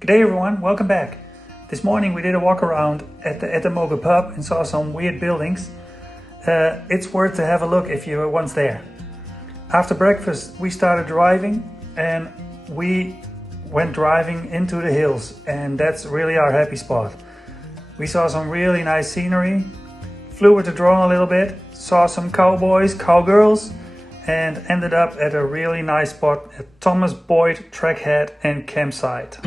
G'day everyone, welcome back. This morning we did a walk around at the Ettemogah Pub and saw some weird buildings. It's worth to have a look if you were once there. After breakfast we started driving and we went driving into the hills, and that's really our happy spot. We saw some really nice scenery, flew with the drone a little bit, saw some cowboys, cowgirls, and ended up at a really nice spot at Thomas Boyd Trackhead and campsite.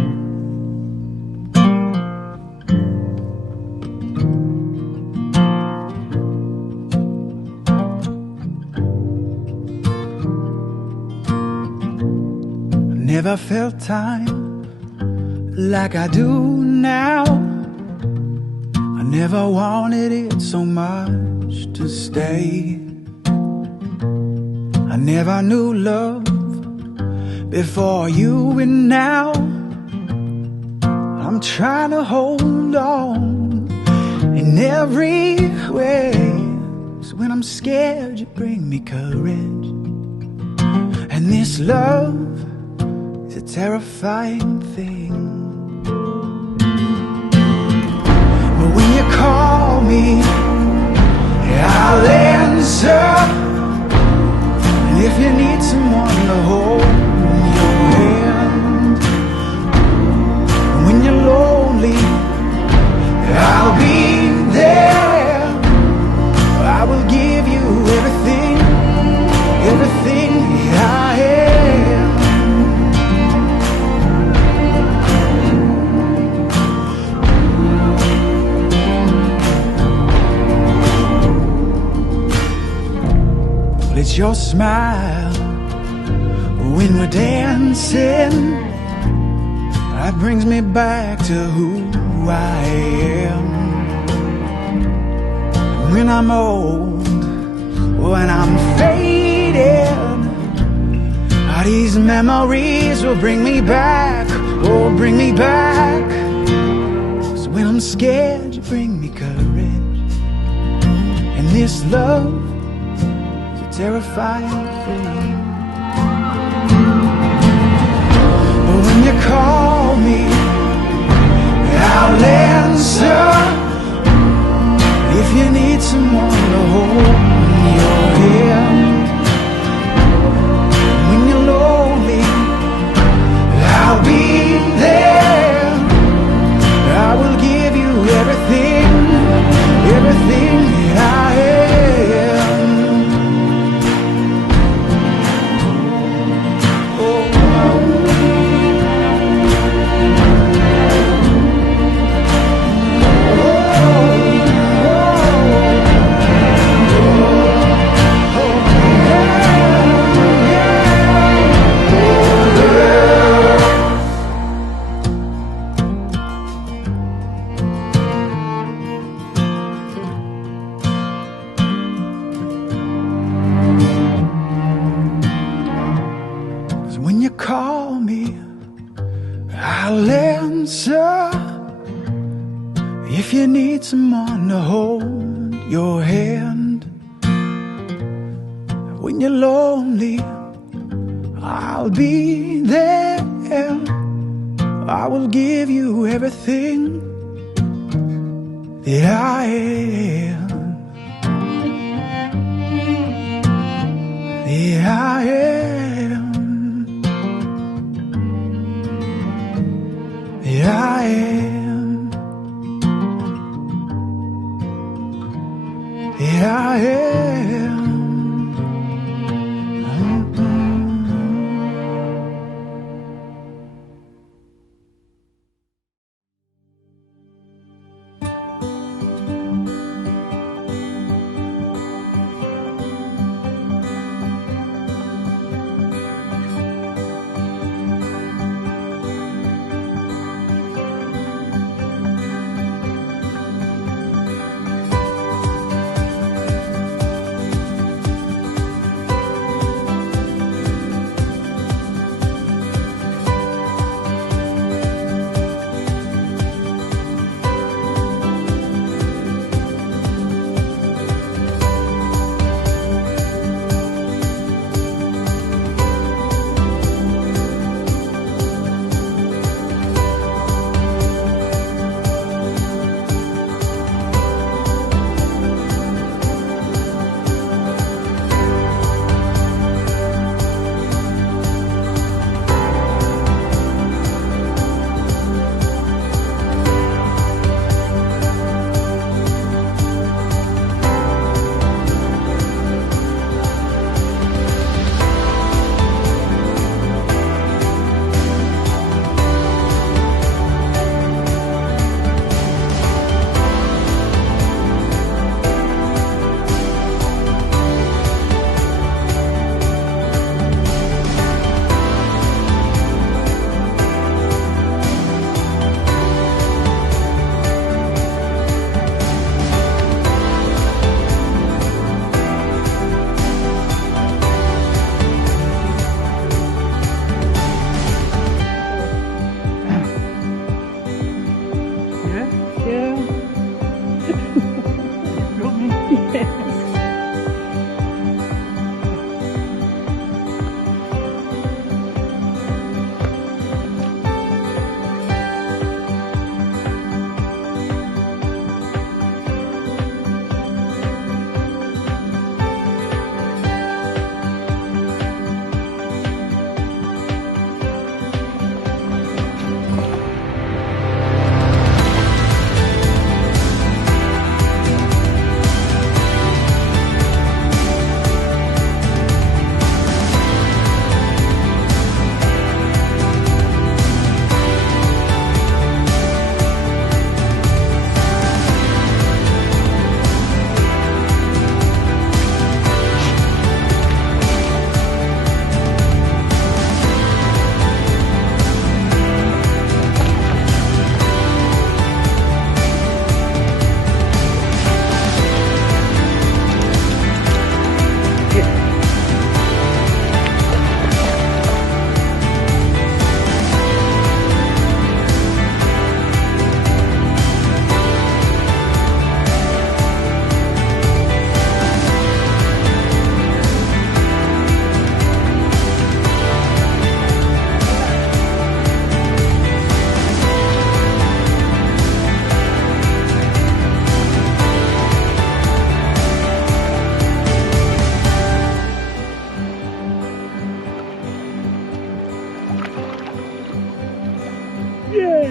Never felt time like I do now. I never wanted it so much to stay. I never knew love before you, and now I'm trying to hold on in every way. So when I'm scared, you bring me courage. And this love, it's a terrifying thing. But when you call me, I'll answer. And if you need someone to hold your hand, and when you're lonely, I'll be there. I will give you everything, everything I am. It's your smile when we're dancing that brings me back to who I am. When I'm old, when I'm fading, these memories will bring me back, oh, bring me back. So when I'm scared, you bring me courage. And this love, terrifying thing. But when you call me, I'll answer. If you need someone to hold your hand, when you're lonely, I'll be there. I will give you everything, everything that I am. When you call me, I'll answer. If you need someone to hold your hand, when you're lonely, I'll be there. I will give you everything that I am, that I am. I am, I am.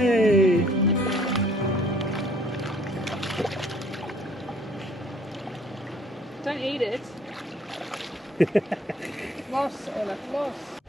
Yay! Don't eat it. Lost, Olaf, lost.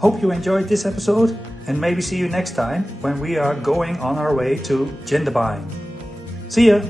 Hope you enjoyed this episode and maybe see you next time when we are going on our way to Jindabyne. See ya!